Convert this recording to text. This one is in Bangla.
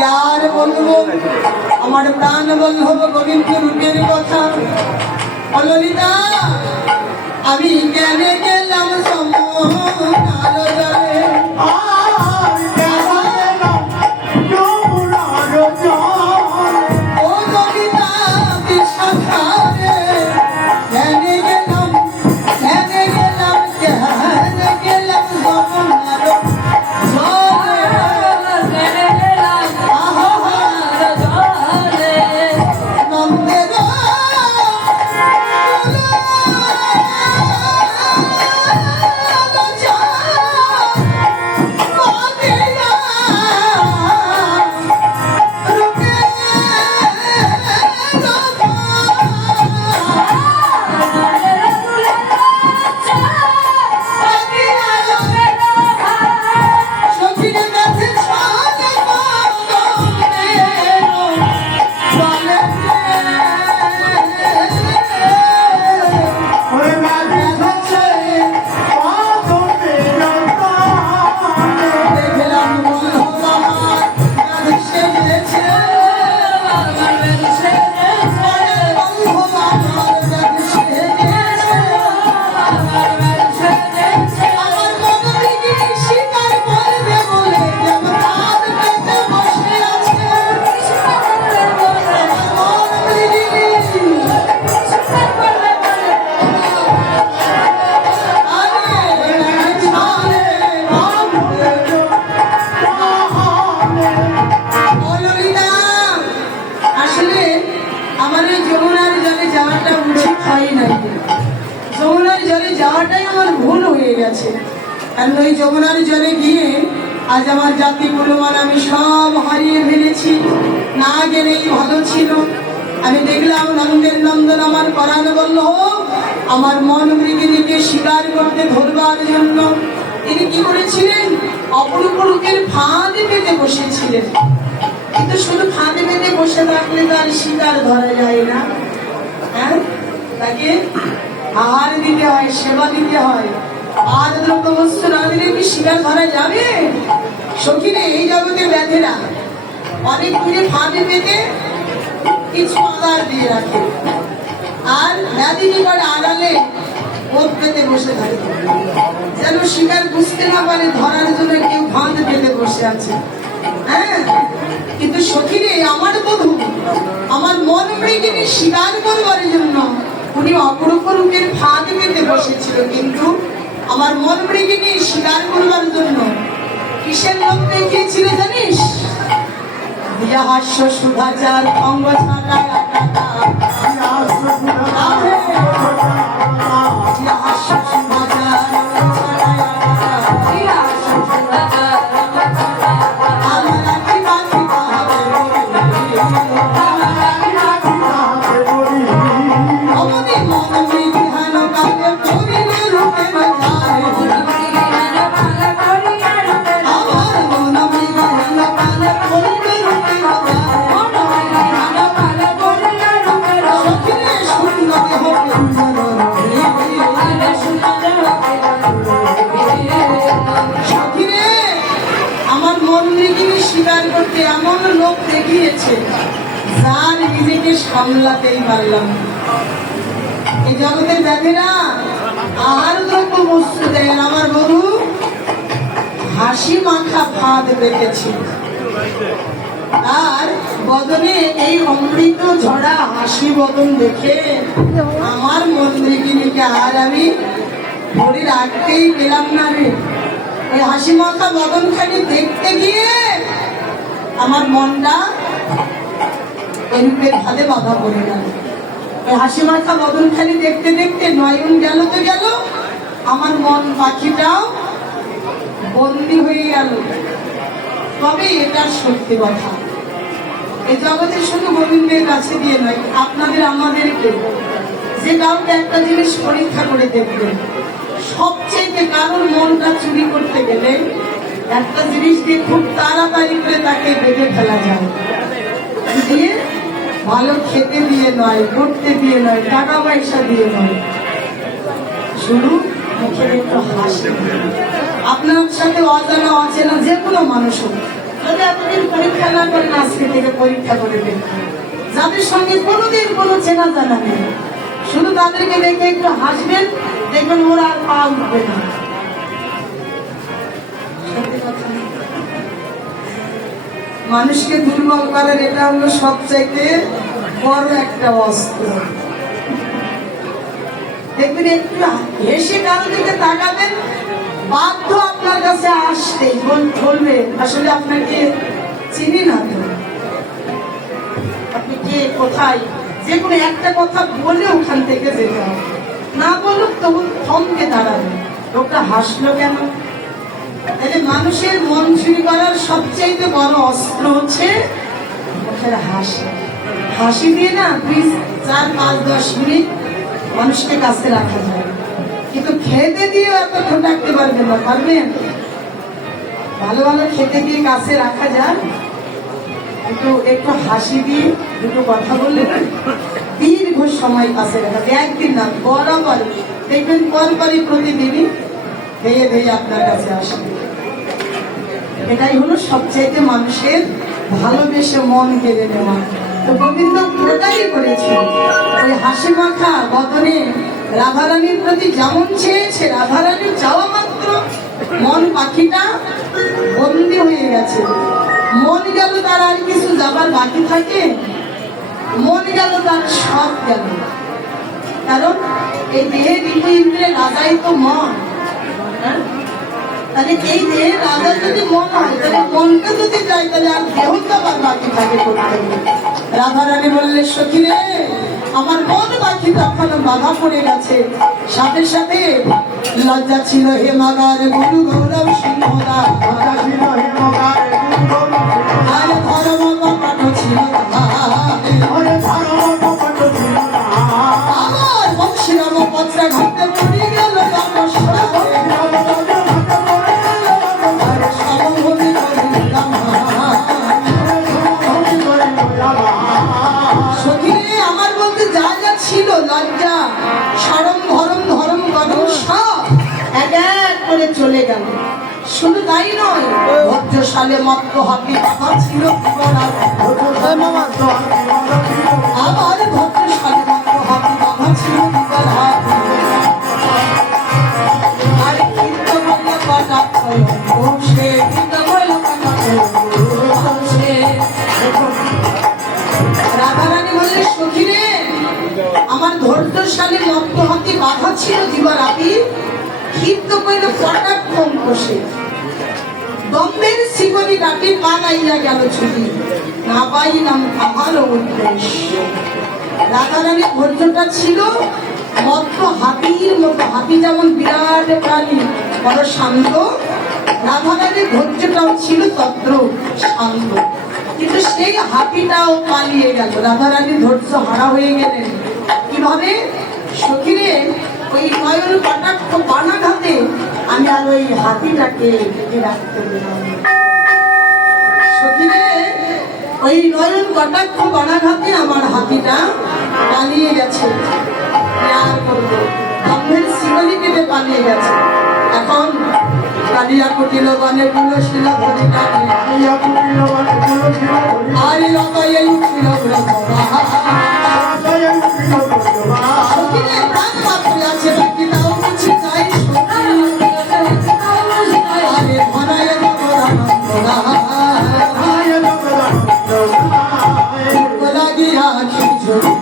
यार বলবো আমার প্রাণ বল্লভ গোবিন্দ রূপের কথা। ললিতা আমি কেন গেলাম সমুদ্র জলে, ও ললিতা বিশ্বধারে কেন গেলাম কেন গেলাম কেন গেলাম সমুদ্র যমুনার জলে গিয়ে আজ আমার জাতি কুলমান আমি সব হারিয়ে ফেলেছি। না গেলেই ভালো ছিল। আমি দেখলাম নন্দের নন্দন আমার পরাণ বল্লভ আমার মন মৃগিনীকে শিকার করতে ধরবার জন্য তিনি কি করেছিলেন, অপরূপ রূপের ফাঁদ পেতে বসেছিলেন। কিন্তু শুধু ফাঁদ পেতে বসে থাকলে তার শিকার ধরা যায় না, হ্যাঁ, তাকে আহার দিতে হয়, সেবা দিতে হয়। আর দ্রব্য বস্তু না দিলে কি শিকার ধরা যাবে? সখিনে এই জগতে ব্যাধেরা অনেক দূরে ফাঁদে পেতে কিছু আধার দিয়ে রাখে, আর ব্যাধি নিকটে আড়ালে ওত পেতে বসে থাকে, যেন শিকার বুঝতে না পারে ধরার জন্য কেউ ফাঁদ পেতে বসে আছে। হ্যাঁ, কিন্তু সখিনে আমার বধূ আমার মন মৃগিনী শিকার করবার জন্য উনি অপরূপ রূপের ফাঁদ পেতে বসেছিল। কিন্তু আমার মন মৃগিনী শিকার করবার জন্য কিসের লোক দেখিয়েছিল জানিস? দিয়া হাস্য সুধাচার অঙ্গ ছাটায় হাস্য সুধাচার স্বীকার করতে এমন লোক দেখিয়েছে যার নিজেকে সামলাতেই পারলাম। এই জগতের ব্যাধেরা আর দ্রব্য বস্তু দেন, আমার বধূ হাসি মাখা ফাঁদ পেতেছে। আর বদনে এই অমৃত ঝরা হাসি বদন দেখে আমার মন মৃগিনীকে আর আমি ধরে রাখতেই পেলাম না রে। এই হাসি মাখা বদন খালি দেখতে গিয়ে আমার মনটা এরূপের ফাঁদে বাধা পড়ে গেল। এই হাসি মাখা বদন খালি দেখতে দেখতে নয়ন গেল তো গেল, আমার মন পাখিটাও বন্দী হয়ে গেল। তবে এটা সত্যি কথা, এই জগতে শুধু গোবিন্দের কাছে দিয়ে নয়, আপনাদের আমাদেরকে যে কাউকে একটা জিনিস পরীক্ষা করে দেখবেন, সবচেয়ে কারোর মনটা চুরি করতে গেলে একটা জিনিস দিয়ে খুব তাড়াতাড়ি করে তাকে বেঁধে ফেলা যায়, দিয়ে ভালো খেতে দিয়ে নয়, করতে দিয়ে নয়, টাকা পয়সা দিয়ে নয়, শুধু মুখের একটু হাসি। আপনার সাথে অজানা অচেনা যে কোনো মানুষ হোক, যদি এতদিন পরীক্ষা পরীক্ষা না করেন আজকে থেকে পরীক্ষা করে দেখুন, যাদের সঙ্গে কোনোদিন কোনো চেনা জানা নেই, শুধু তাদেরকে দেখে একটু হাসবেন, দেখবেন ওরা আর পা উঠবে না। মানুষকে দুর্বল করার এটা হলো সবচাইতে বড় একটা অস্ত্র। দেখবেন একটু হেসে কারো দিকে তাকাবেন, বাধ্য আপনার কাছে আসতে বলবে আসলে আপনাকে চিনি না তো, আপনি কে, কোথায়, যে কোনো একটা কথা বলে ওখান থেকে যেতে হবে। না বলুক তবু থমকে দাঁড়াবে, লোকটা হাসলো কেন? তাহলে মানুষের মন চুরি করার সবচেয়ে বড় অস্ত্র হচ্ছে মুখের হাসি। হাসি দিয়ে না 2, 4, 5, 10 মিনিট মানুষকে কাছে রাখা যায়, কিন্তু খেতে দিয়ে এতক্ষণ রাখতে পারবেন না। পারবেন? ভালো ভালো খেতে দিয়ে কাছে রাখা যায়, কিন্তু একটু হাসি দিয়ে দুটো কথা বললে দীর্ঘ সময় কাছে রাখা যায়। একদিন না, বরাবর দেখবেন পরপরই প্রতিদিনই ধেয়ে ধেয়ে আপনার কাছে আসবে। এটাই হলো সবচাইতে মানুষের ভালোবেসে মন কেড়ে নেওয়া। তো গোবিন্দ ওটাই করেছে, ওই হাসি মাখা বদনে রাধারানীর প্রতি যেমন চেয়েছে, রাধারানীর চাওয়া মাত্র মন পাখিটা বন্দি হয়ে গেছে। মন গেল তার, আর কিছু যাবার বাকি থাকে? মন গেল তার, সব গেল। কারণ এই দেহে দিব্য ইন্দ্রে রাজাই তো মন। তাহলে এই দেহে রাজার যদি মন হয়, তাহলে মনটা যদি যায়, তাহলে আর দেহ তো আবার বাকি থাকে করতে। রাধারানী বললে, সখী রে, আমার মন বাকি তখন বাধা পড়ে গেছে। সাথে সাথে লজ্জা ছিল হে মাগার গুরু গৌরব সিংহদা, লজ্জা ছিল হে মাগার গুরু গৌরব, আর ধর্ম কপট ছিল আমার বংশীরাম পত্রা ঘাটতে পড়ে গেল ছিল। লজ্জা, সরম, ধরম, ধরম, গরম সব এক এক করে চলে গেল। শুধু তাই নয়, ভদ্রশালে মত্ত হাতে বাধা ছিল, আবার ভদ্রশালে মত্ত হাতে বাধা ছিল দিবার হাত। আর কীর্ত বললে কটা বসে, কীর্ত বললে কটা বসে। রাধারানী বললে, সখী রে, আমার ধৈর্যশালী মত্ত হাতে বাধা ছিল দিবার আপি, ক্ষিপ্ত কইল কটাক্ষ বসে। দ্বন্দ্বের শিকড়ি কাটি পালাইয়া গেল ছুটি, না পাইলাম তাহার উদ্দেশ্য। রাধারানীর ধৈর্যটা ছিল মত্ত হাতির মতো। হাতি যেমন বিরাট প্রাণী, বড় শান্ত, রাধারানীর ধৈর্যটাও ছিল তত্র শান্ত। কিন্তু সেই হাতিটাও পালিয়ে গেল, রাধারানী ধৈর্য হারা হয়ে গেলেন। কিভাবে? সখীরে, ওই নয়ন কটাক্ষ বানাঘাতে আমি আর ওই হাতিটাকে ঢেকে রাখতে দিলাম। সখীরে, ওই নয়ন কটাক্ষ বানাঘাতে আমার হাতিটা পালিয়ে গেছে। আর করবো, গন্ধের শিকলি কেটে পালিয়ে গেছে। এখন কালিয়া কুটিল বনে তুলসীল ধরে কাটে, কালিয়া কুটিল বনে তুলসীল ধরে, আরে লতায় উঠিল ব্রহ্মা, লতায় উঠিল ব্রহ্মা। সখীরে, প্রাণ মাত্র আছে বাকি তাও বুঝি যাই সখী, আরে ধনায় জগদানন্দনা, ধনায় জগদানন্দনা, লাগিয়া খিচুড়ি